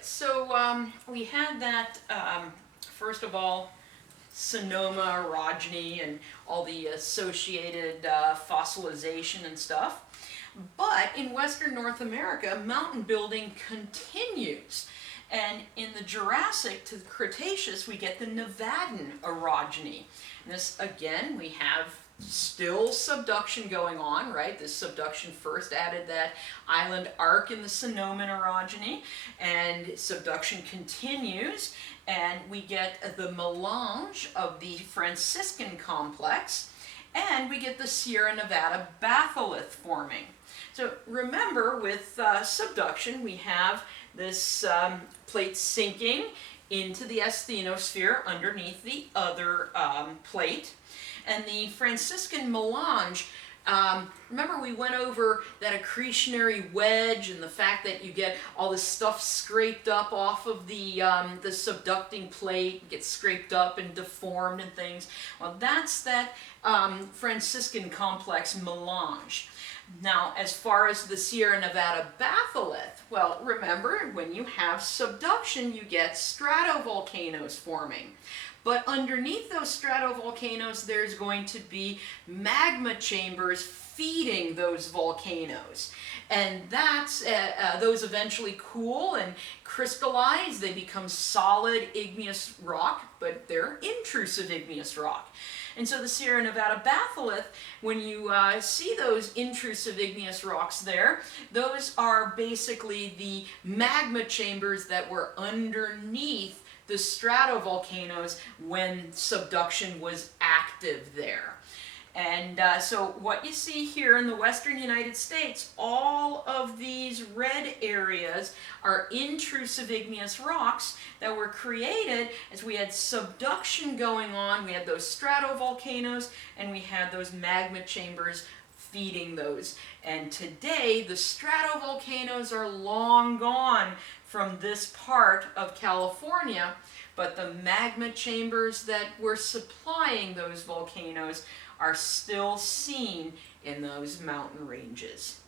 right, so we had that, first of all, Sonoma, orogeny, and all the associated fossilization and stuff. But in Western North America, mountain building continues. And in the Jurassic to the Cretaceous, we get the Nevadan orogeny. And this, again, we have still subduction going on, right? This subduction first added that island arc in the Sonoman orogeny, and subduction continues, and we get the melange of the Franciscan complex, and we get the Sierra Nevada batholith forming. So remember, with subduction, we have this plate sinking into the asthenosphere underneath the other plate. And the Franciscan melange, remember we went over that accretionary wedge and the fact that you get all this stuff scraped up off of the subducting plate, gets scraped up and deformed and things. Well, that's that Franciscan complex melange. Now, as far as the Sierra Nevada batholith, well, remember, when you have subduction, you get stratovolcanoes forming. But underneath those stratovolcanoes, there's going to be magma chambers feeding those volcanoes. And that's, those eventually cool and crystallize. They become solid igneous rock, but they're intrusive igneous rock. And so the Sierra Nevada batholith, when you see those intrusive igneous rocks there, those are basically the magma chambers that were underneath the stratovolcanoes when subduction was active there. And so what you see here in the western United States, all of these red areas are intrusive igneous rocks that were created as we had subduction going on. We had those stratovolcanoes and we had those magma chambers feeding those. And today the stratovolcanoes are long gone from this part of California, but the magma chambers that were supplying those volcanoes are still seen in those mountain ranges.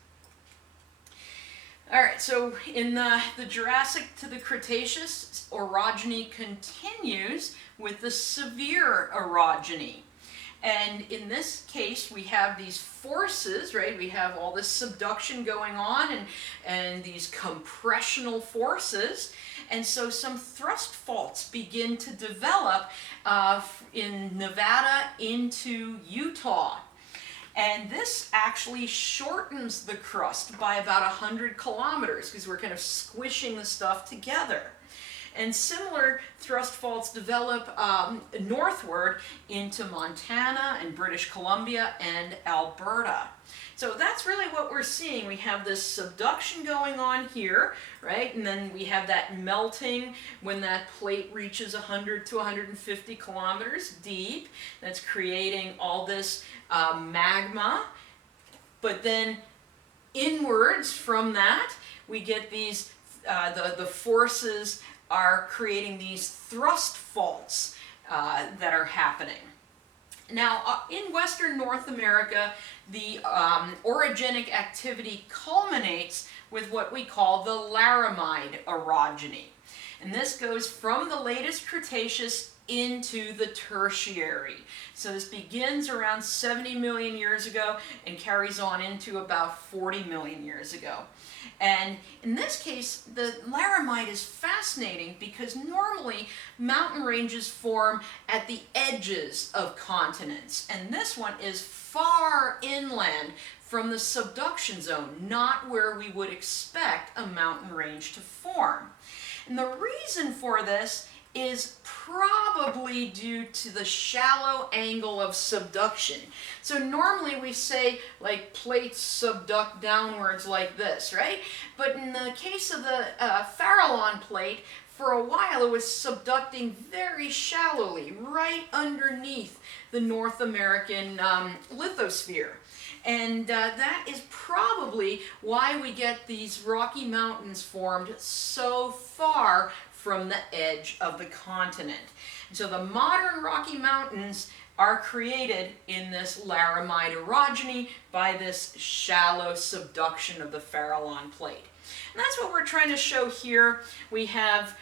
All right, so in the Jurassic to the Cretaceous, orogeny continues with the severe orogeny. And in this case, we have these forces, right? We have all this subduction going on and these compressional forces. And so some thrust faults begin to develop in Nevada into Utah. And this actually shortens the crust by about 100 kilometers because we're kind of squishing the stuff together. And similar thrust faults develop northward into Montana and British Columbia and Alberta. So that's really what we're seeing. We have this subduction going on here, right? And then we have that melting when that plate reaches 100 to 150 kilometers deep. That's creating all this magma. But then inwards from that, we get these, the forces are creating these thrust faults that are happening. Now, in Western North America, the orogenic activity culminates with what we call the Laramide orogeny. And this goes from the latest Cretaceous into the Tertiary. So this begins around 70 million years ago and carries on into about 40 million years ago. And in this case, the Laramide is fascinating because normally mountain ranges form at the edges of continents. And this one is far inland from the subduction zone, not where we would expect a mountain range to form. And the reason for this is probably due to the shallow angle of subduction. So normally we say like plates subduct downwards like this, right? But in the case of the Farallon plate, for a while it was subducting very shallowly, right underneath the North American lithosphere. And that is probably why we get these Rocky Mountains formed so far from the edge of the continent. And so the modern Rocky Mountains are created in this Laramide orogeny by this shallow subduction of the Farallon plate. And that's what we're we're trying to show here, we have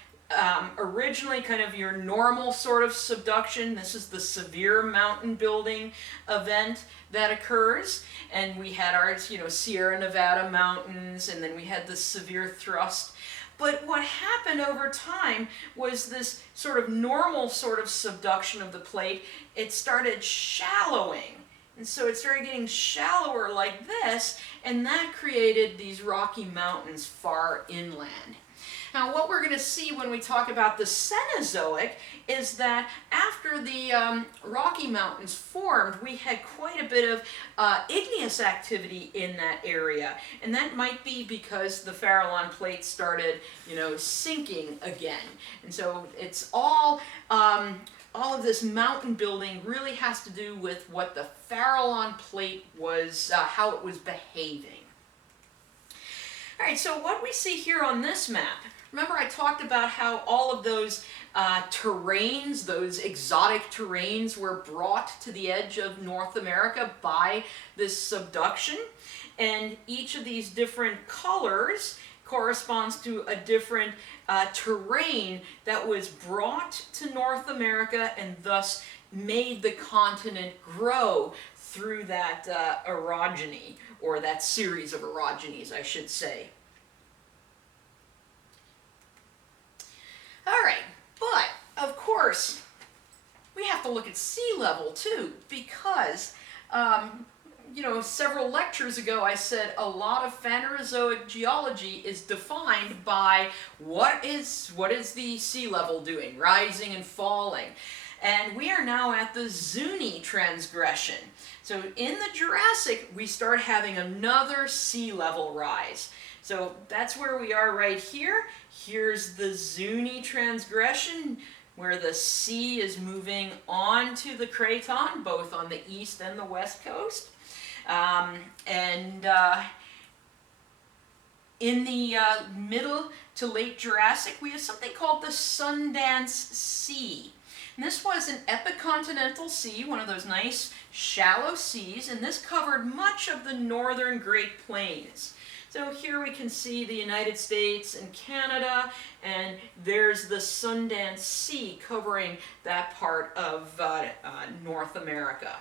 originally kind of your normal sort of subduction. This is the severe mountain building event that occurs. And we had our, Sierra Nevada mountains, and then we had the severe thrust. But what happened over time was this sort of normal sort of subduction of the plate. It started shallowing. And so it started getting shallower like this, and that created these Rocky Mountains far inland. Now, what we're going to see when we talk about the Cenozoic is that after the Rocky Mountains formed, we had quite a bit of igneous activity in that area. And that might be because the Farallon plate started, sinking again. And so it's all of this mountain building really has to do with what the Farallon plate was, how it was behaving. All right, so what we see here on this map, remember I talked about how all of those terrains, those exotic terrains, were brought to the edge of North America by this subduction, and each of these different colors corresponds to a different terrain that was brought to North America and thus made the continent grow through that orogeny, or that series of orogenies, I should say. All right, but of course, we have to look at sea level too, because several lectures ago I said a lot of Phanerozoic geology is defined by what is the sea level doing, rising and falling. And we are now at the ZUNI transgression. So in the Jurassic, we start having another sea level rise. So that's where we are right here. Here's the ZUNI transgression, where the sea is moving onto the craton, both on the east and the west coast. In the middle to late Jurassic, we have something called the Sundance Sea. And this was an epicontinental sea, one of those nice shallow seas, and this covered much of the northern Great Plains. So here we can see the United States and Canada, and there's the Sundance Sea covering that part of North America.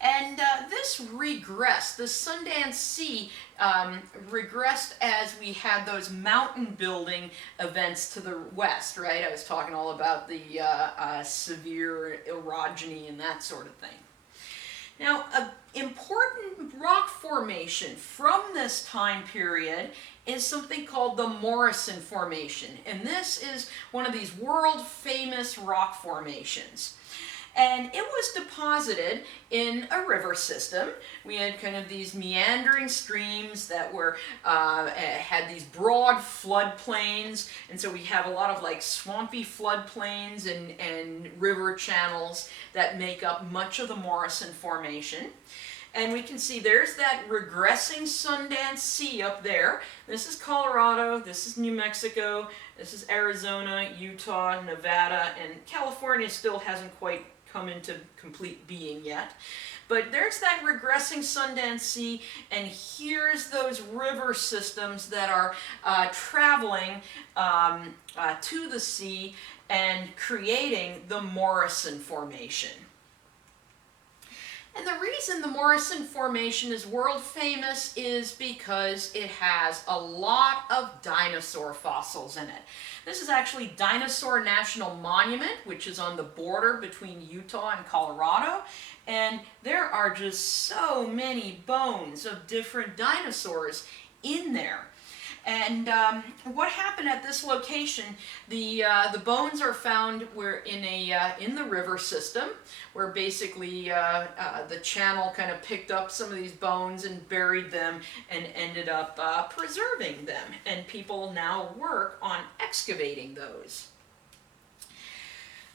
And this regressed, the Sundance Sea regressed as we had those mountain building events to the west, right? I was talking all about the severe orogeny and that sort of thing. Now, an important rock formation from this time period is something called the Morrison Formation. And this is one of these world-famous rock formations. And it was deposited in a river system. We had kind of these meandering streams that were had these broad floodplains, and so we have a lot of like swampy floodplains and river channels that make up much of the Morrison Formation. And we can see there's that regressing Sundance Sea up there. This is Colorado, this is New Mexico, this is Arizona, Utah, Nevada, and California still hasn't quite come into complete being yet. But there's that regressing Sundance Sea, and here's those river systems that are traveling to the sea and creating the Morrison Formation. And the reason the Morrison Formation is world famous is because it has a lot of dinosaur fossils in it. This is actually Dinosaur National Monument, which is on the border between Utah and Colorado. And there are just so many bones of different dinosaurs in there. And what happened at this location? The bones are found where in the river system, where basically the channel kind of picked up some of these bones and buried them and ended up preserving them. And people now work on excavating those.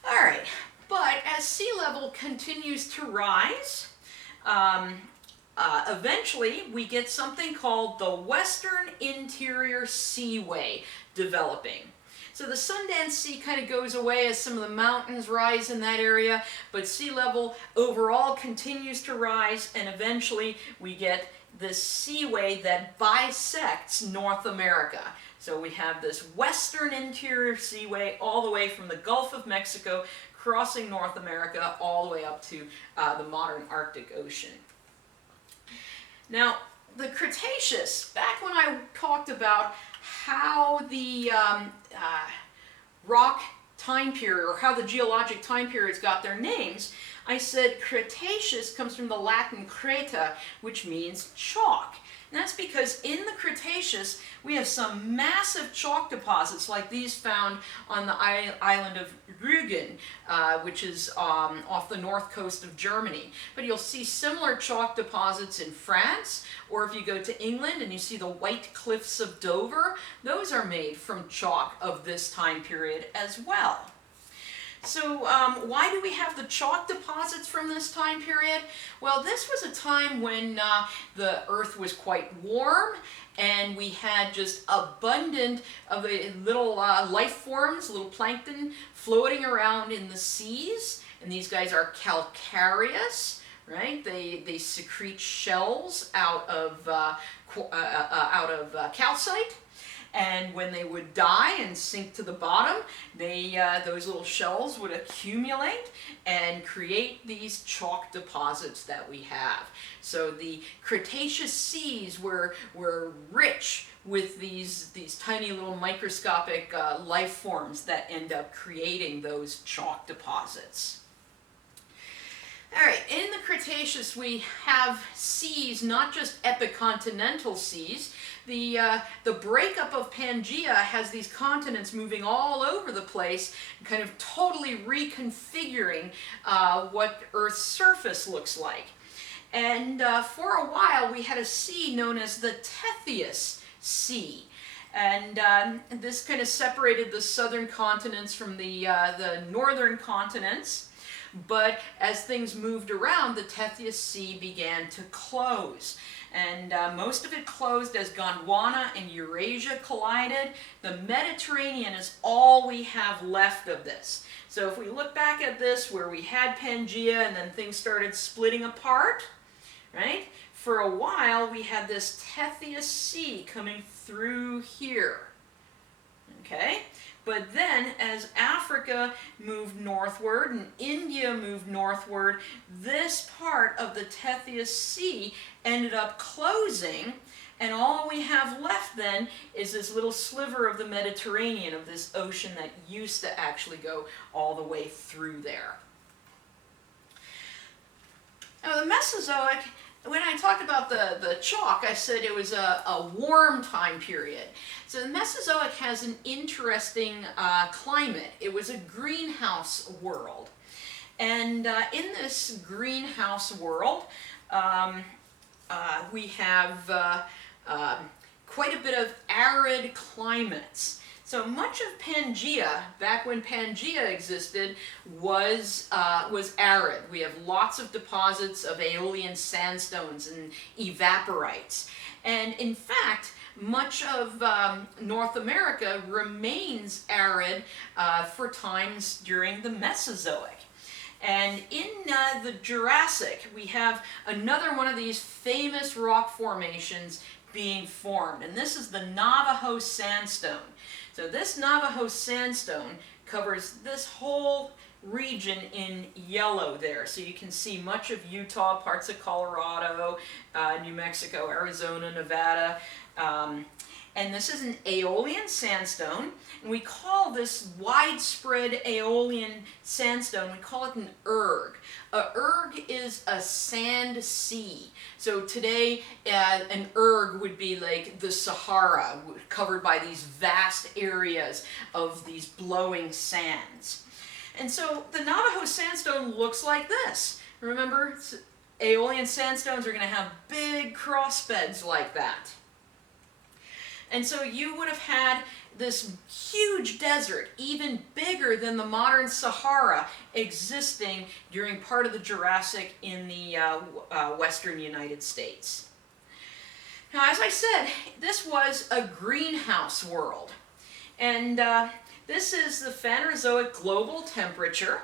All right, but as sea level continues to rise, eventually we get something called the Western Interior Seaway developing. So the Sundance Sea kind of goes away as some of the mountains rise in that area, but sea level overall continues to rise, and eventually we get this seaway that bisects North America. So we have this western interior seaway all the way from the Gulf of Mexico, crossing North America, all the way up to the modern Arctic Ocean. Now, the Cretaceous, back when I talked about how the rock time period, or how the geologic time periods got their names, I said Cretaceous comes from the Latin creta, which means chalk. And that's because in the Cretaceous, we have some massive chalk deposits like these found on the island of Rügen, which is off the north coast of Germany. But you'll see similar chalk deposits in France, or if you go to England and you see the white cliffs of Dover, those are made from chalk of this time period as well. So why do we have the chalk deposits from this time period? Well, this was a time when the earth was quite warm, and we had just abundant of little life forms, little plankton floating around in the seas, and these guys are calcareous, right? They secrete shells out of calcite. And when they would die and sink to the bottom, those little shells would accumulate and create these chalk deposits that we have. So the Cretaceous seas were rich with these tiny little microscopic life forms that end up creating those chalk deposits. All right, in the Cretaceous we have seas, not just epicontinental seas. The breakup of Pangaea has these continents moving all over the place, kind of totally reconfiguring what Earth's surface looks like. And for a while we had a sea known as the Tethys Sea. And this kind of separated the southern continents from the northern continents. But as things moved around, the Tethys Sea began to close. And most of it closed as Gondwana and Eurasia collided. The Mediterranean is all we have left of this. So if we look back at this, where we had Pangaea and then things started splitting apart, right? For a while we had this Tethys Sea coming through here, okay? But then as Africa moved northward and India moved northward, this part of the Tethys Sea ended up closing, and all we have left then is this little sliver of the Mediterranean, of this ocean that used to actually go all the way through there. Now the Mesozoic, when I talked about the chalk, I said it was a warm time period. So the Mesozoic has an interesting climate. It was a greenhouse world. And in this greenhouse world, we have quite a bit of arid climates. So much of Pangaea, back when Pangaea existed, was arid. We have lots of deposits of Aeolian sandstones and evaporites. And in fact, much of North America remains arid for times during the Mesozoic. And in the Jurassic, we have another one of these famous rock formations being formed. And this is the Navajo sandstone. So this Navajo sandstone covers this whole region in yellow there. So you can see much of Utah, parts of Colorado, New Mexico, Arizona, Nevada. And this is an Aeolian sandstone. And we call this widespread Aeolian sandstone, we call it an erg. A erg is a sand sea. So today, an erg would be like the Sahara, covered by these vast areas of these blowing sands. And so the Navajo sandstone looks like this. Remember, Aeolian sandstones are going to have big crossbeds like that. And so you would have had this huge desert, even bigger than the modern Sahara, existing during part of the Jurassic in the western United States. Now, as I said, this was a greenhouse world. And this is the Phanerozoic global temperature.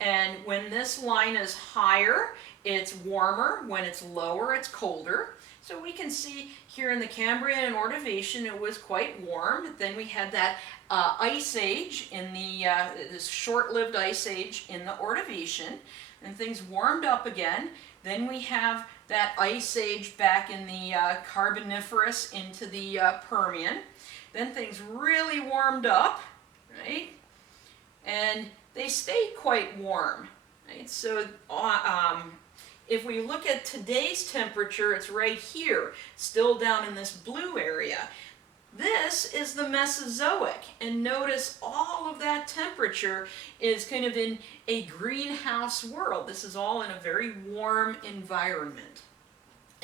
And when this line is higher, it's warmer. When it's lower, it's colder. So we can see here in the Cambrian and Ordovician it was quite warm. Then we had that ice age in the this short-lived ice age in the Ordovician, and things warmed up again. Then we have that ice age back in the Carboniferous into the Permian. Then things really warmed up, right? And they stayed quite warm, right? So if we look at today's temperature, it's right here, still down in this blue area. This is the Mesozoic, and notice all of that temperature is kind of in a greenhouse world. This is all in a very warm environment.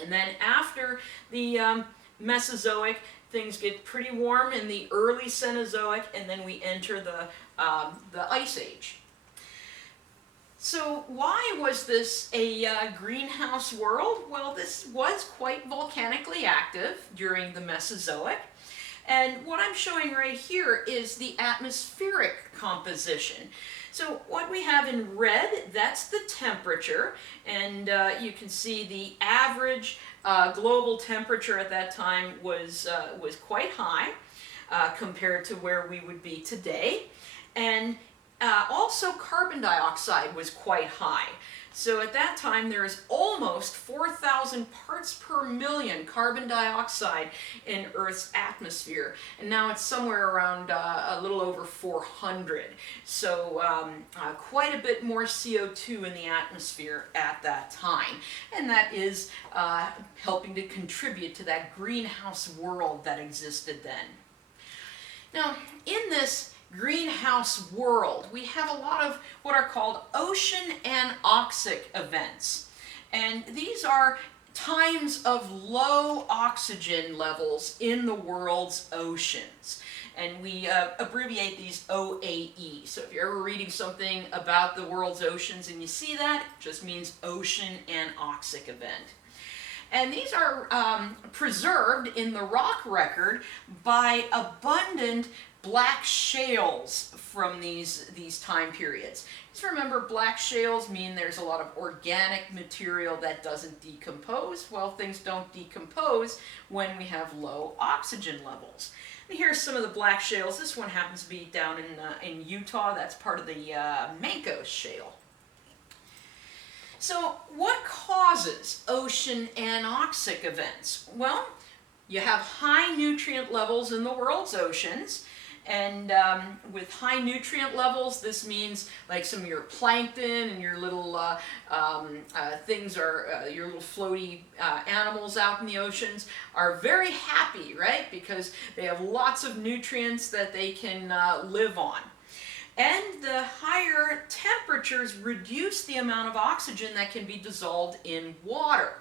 And then after the Mesozoic, things get pretty warm in the early Cenozoic, and then we enter the Ice Age. So why was this a greenhouse world? Well, this was quite volcanically active during the Mesozoic. And what I'm showing right here is the atmospheric composition. So what we have in red, that's the temperature, and you can see the average global temperature at that time was quite high compared to where we would be today. And also carbon dioxide was quite high. So at that time there is almost 4,000 parts per million carbon dioxide in Earth's atmosphere. And now it's somewhere around a little over 400. So quite a bit more CO2 in the atmosphere at that time. And that is helping to contribute to that greenhouse world that existed then. Now, in this greenhouse world, we have a lot of what are called ocean anoxic events. And these are times of low oxygen levels in the world's oceans. And we abbreviate these OAE. So if you're ever reading something about the world's oceans and you see that, it just means ocean anoxic event. And these are preserved in the rock record by abundant black shales from these time periods. Just remember, black shales mean there's a lot of organic material that doesn't decompose. Well, things don't decompose when we have low oxygen levels. And here's some of the black shales. This one happens to be down in Utah. That's part of the Mancos Shale. So what causes ocean anoxic events? Well, you have high nutrient levels in the world's oceans. And with high nutrient levels, this means like some of your plankton and your little things are, your little floaty animals out in the oceans are very happy, right? Because they have lots of nutrients that they can live on. And the higher temperatures reduce the amount of oxygen that can be dissolved in water.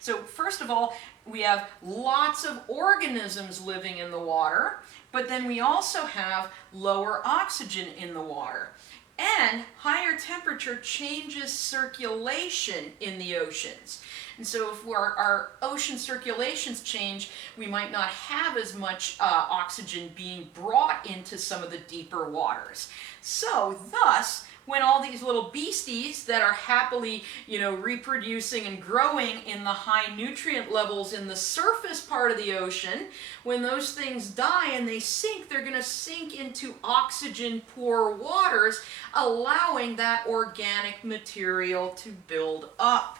So first of all, we have lots of organisms living in the water, but then we also have lower oxygen in the water. And higher temperature changes circulation in the oceans. And so if our ocean circulations change, we might not have as much oxygen being brought into some of the deeper waters. So thus, when all these little beasties that are happily, reproducing and growing in the high nutrient levels in the surface part of the ocean, when those things die and they sink, they're going to sink into oxygen-poor waters, allowing that organic material to build up.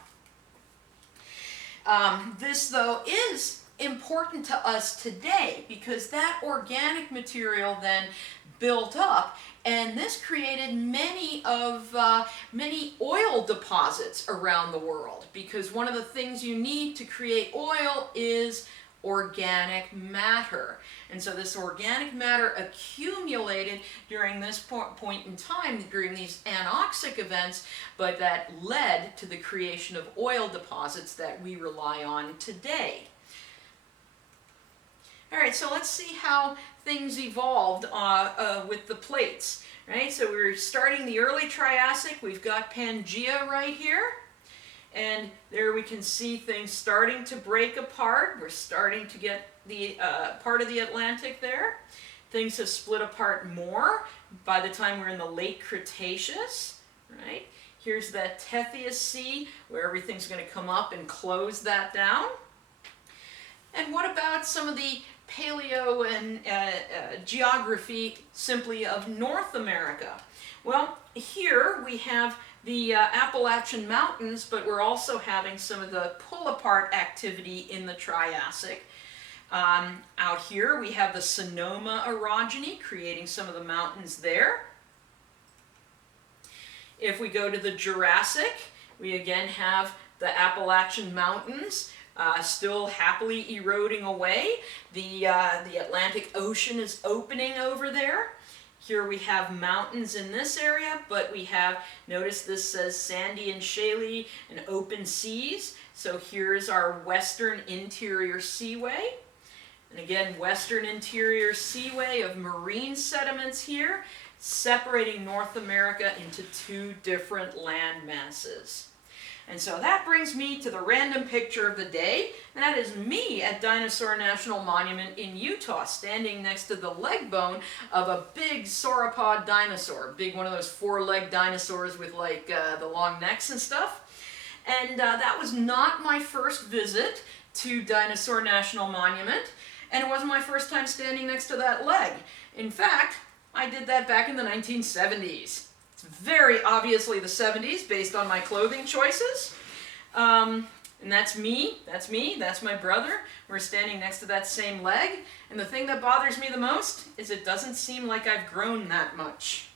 This, though, is important to us today because that organic material then built up, and this created many oil deposits around the world, because one of the things you need to create oil is organic matter. And so this organic matter accumulated during this point in time, during these anoxic events, but that led to the creation of oil deposits that we rely on today. All right, so let's see how things evolved with the plates, right? So we're starting the early Triassic. We've got Pangaea right here. And there we can see things starting to break apart. We're starting to get the part of the Atlantic there. Things have split apart more by the time we're in the late Cretaceous, right? Here's that Tethys Sea where everything's going to come up and close that down. And what about some of the paleo and geography simply of North America? Well, here we have the Appalachian Mountains, but we're also having some of the pull-apart activity in the Triassic. Out here we have the Sonoma orogeny creating some of the mountains there. If we go to the Jurassic, we again have the Appalachian Mountains still happily eroding away. The Atlantic Ocean is opening over there. Here we have mountains in this area, but we have, notice this says sandy and shaly and open seas. So here's our western interior seaway. And again, western interior seaway of marine sediments here, separating North America into two different land masses. And so that brings me to the random picture of the day, and that is me at Dinosaur National Monument in Utah, standing next to the leg bone of a big sauropod dinosaur, big one of those four-legged dinosaurs with like the long necks and stuff. And that was not my first visit to Dinosaur National Monument, and it wasn't my first time standing next to that leg. In fact, I did that back in the 1970s. It's very obviously the 70s based on my clothing choices. And that's me, that's my brother. We're standing next to that same leg. And the thing that bothers me the most is it doesn't seem like I've grown that much.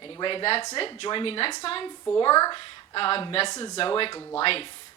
Anyway, that's it. Join me next time for Mesozoic life.